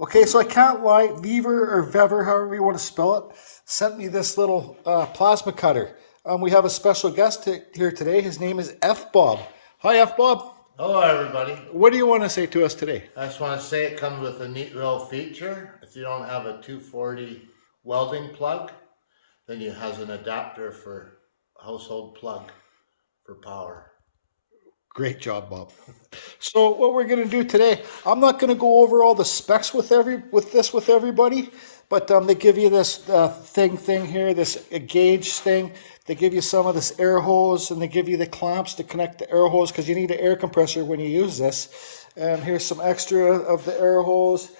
Okay, so I can't lie, Vevor or Vevor, however you want to spell it, sent me this little plasma cutter. We have a special guest here today. His name is F. Bob. Hi, F. Bob. Hello everybody. What do you want to say to us today? I just want to say it comes with a neat little feature. If you don't have a 240 welding plug, then it has an adapter for household plug for power. Great job, Bob. So what we're going to do today, I'm not going to go over all the specs with everybody, but they give you this thing here, this gauge thing. They give you some of this air hose, and they give you the clamps to connect the air hose because you need an air compressor when you use this. And here's some extra of the air hose.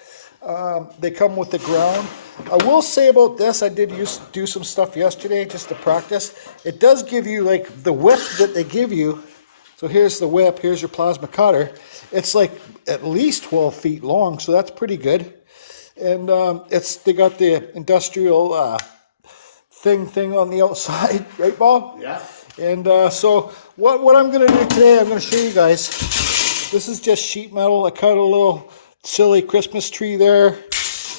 They come with the ground. I will say about this, I did do some stuff yesterday just to practice. It does give you like the width that they give you. So here's the whip, here's your plasma cutter. It's like at least 12 feet long, so that's pretty good. And they got the industrial thing on the outside, right, Bob? Yeah. And so what I'm going to do today, I'm going to show you guys. This is just sheet metal. I cut a little silly Christmas tree there,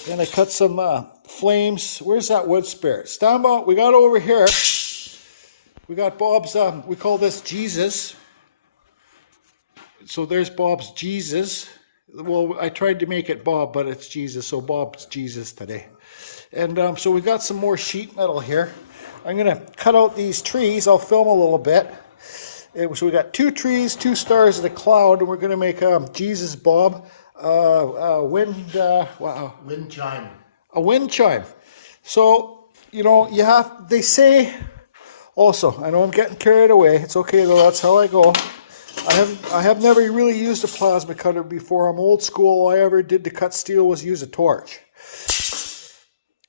and I cut some flames. Where's that wood spirit? Stand by. We got over here. We got Bob's. We call this Jesus. So there's Bob's Jesus. Well, I tried to make it Bob, but it's Jesus. So Bob's Jesus today. And so we got some more sheet metal here. I'm going to cut out these trees. I'll film a little bit. So we got 2 trees, 2 stars, and a cloud. And we're going to make Jesus Bob wind chime. A wind chime. So, you know, they say also, I know I'm getting carried away. It's okay though, that's how I go. I have never really used a plasma cutter before. I'm old school. All I ever did to cut steel was use a torch.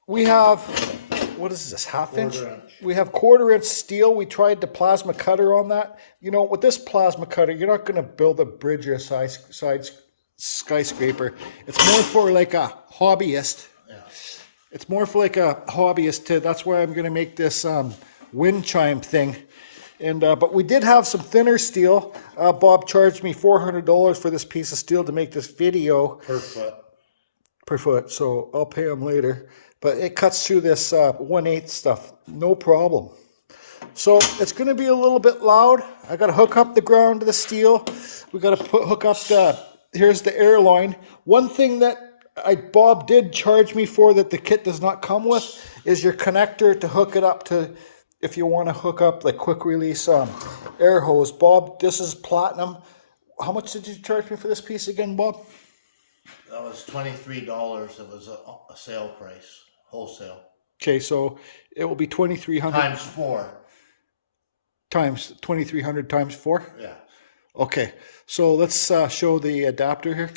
We have, what is this, half-inch? We have 1/4-inch steel. We tried the plasma cutter on that. You know, with this plasma cutter, you're not going to build a bridge or a side skyscraper. It's more for like a hobbyist. Yeah. It's more for like a hobbyist. That's why I'm going to make this wind chime thing. And but we did have some thinner steel. Bob charged me $400 for this piece of steel to make this video. Per foot. So I'll pay him later. But it cuts through this 1/8 stuff, no problem. So it's going to be a little bit loud. I got to hook up the ground to the steel. We got to hook up here's the air line. One thing that Bob did charge me for that the kit does not come with is your connector to hook it up to. If you want to hook up like quick release air hose. Bob, this is platinum. How much did you charge me for this piece again, Bob? That was $23. It was a sale price, wholesale. Okay, so it will be 2,300 times 4. Times 2,300 times 4. Yeah. Okay, so let's show the adapter here,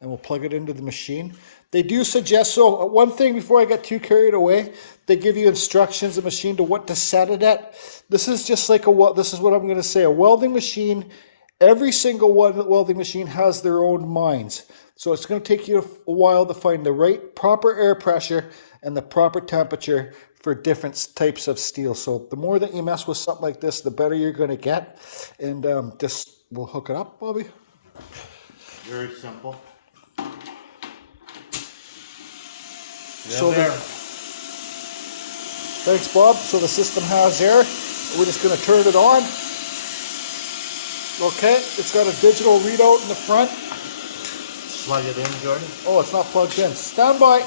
and we'll plug it into the machine. They do suggest, so one thing before I get too carried away, they give you instructions, the machine, to what to set it at. This is just like this is what I'm going to say, a welding machine. Every single welding machine has their own mines. So it's going to take you a while to find the right proper air pressure and the proper temperature for different types of steel. So the more that you mess with something like this, the better you're going to get. And we'll hook it up, Bobby. Very simple. So thanks, Bob. So the system has air. We're just going to turn it on. Okay, it's got a digital readout in the front. Plug it in, Jordan. Oh, it's not plugged in. Stand by.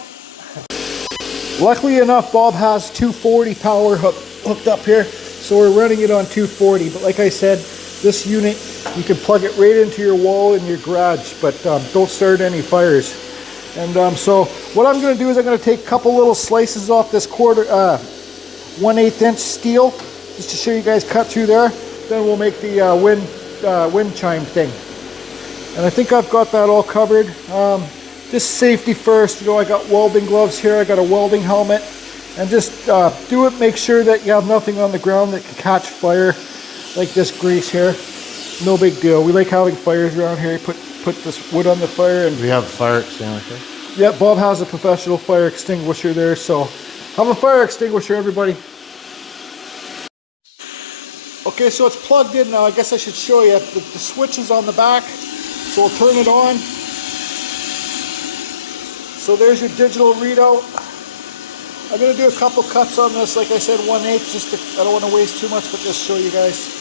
Luckily enough, Bob has 240 power hooked up here, so we're running it on 240. But like I said, this unit, you can plug it right into your wall in your garage, but don't start any fires. And so what I'm going to do is I'm going to take a couple little slices off this 1/8 inch steel, just to show you guys cut through there. Then we'll make the wind chime thing. And I think I've got that all covered. Just safety first. You know, I got welding gloves here. I got a welding helmet. And just make sure that you have nothing on the ground that can catch fire, like this grease here. No big deal. We like having fires around here. Put this wood on the fire, and we have a fire extinguisher. Yeah, Bob has a professional fire extinguisher there, so have a fire extinguisher, everybody. Okay, so it's plugged in now. I guess I should show you. The switch is on the back, so we'll turn it on. So there's your digital readout. I'm going to do a couple cuts on this, like I said, 1/8, just to, I don't want to waste too much, but just show you guys.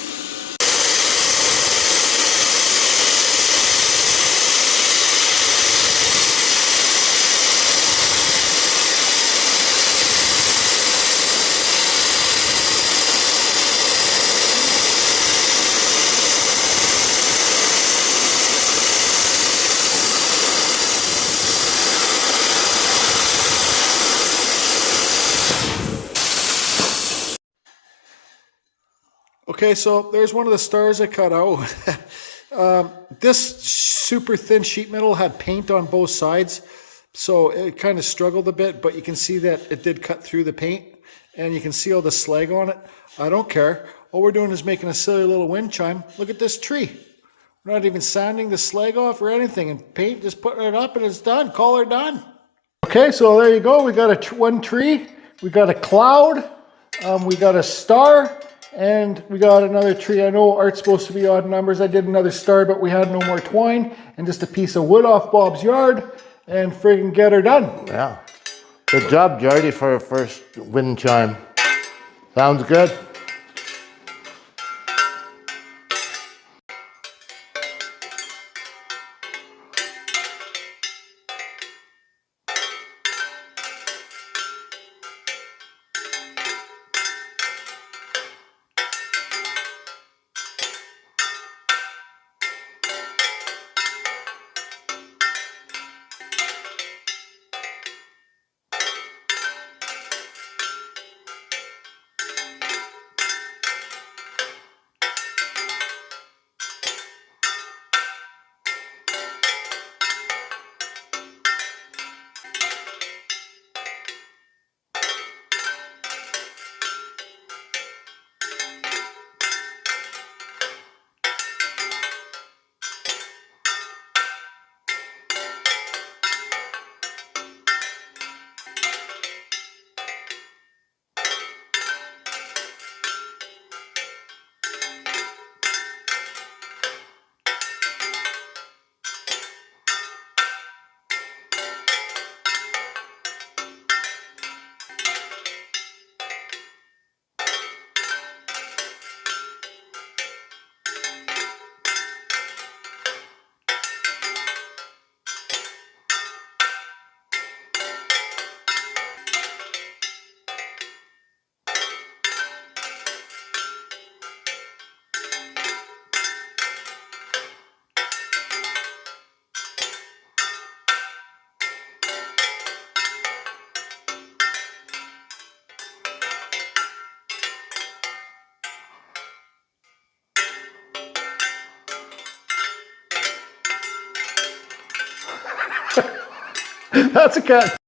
Okay, so there's one of the stars I cut out. This super thin sheet metal had paint on both sides, so it kind of struggled a bit, but you can see that it did cut through the paint, and you can see all the slag on it. I don't care. All we're doing is making a silly little wind chime. Look at this tree. We're not even sanding the slag off or anything, and paint, just putting it up and it's done. Call her done. Okay, so there you go. We got one tree, we got a cloud, we got a star, and we got another tree. I know art's supposed to be odd numbers. I did another star, but we had no more twine, and just a piece of wood off Bob's yard, and friggin' get her done. Yeah. Good job, Jordy, for a first wind chime. Sounds good. That's a cat.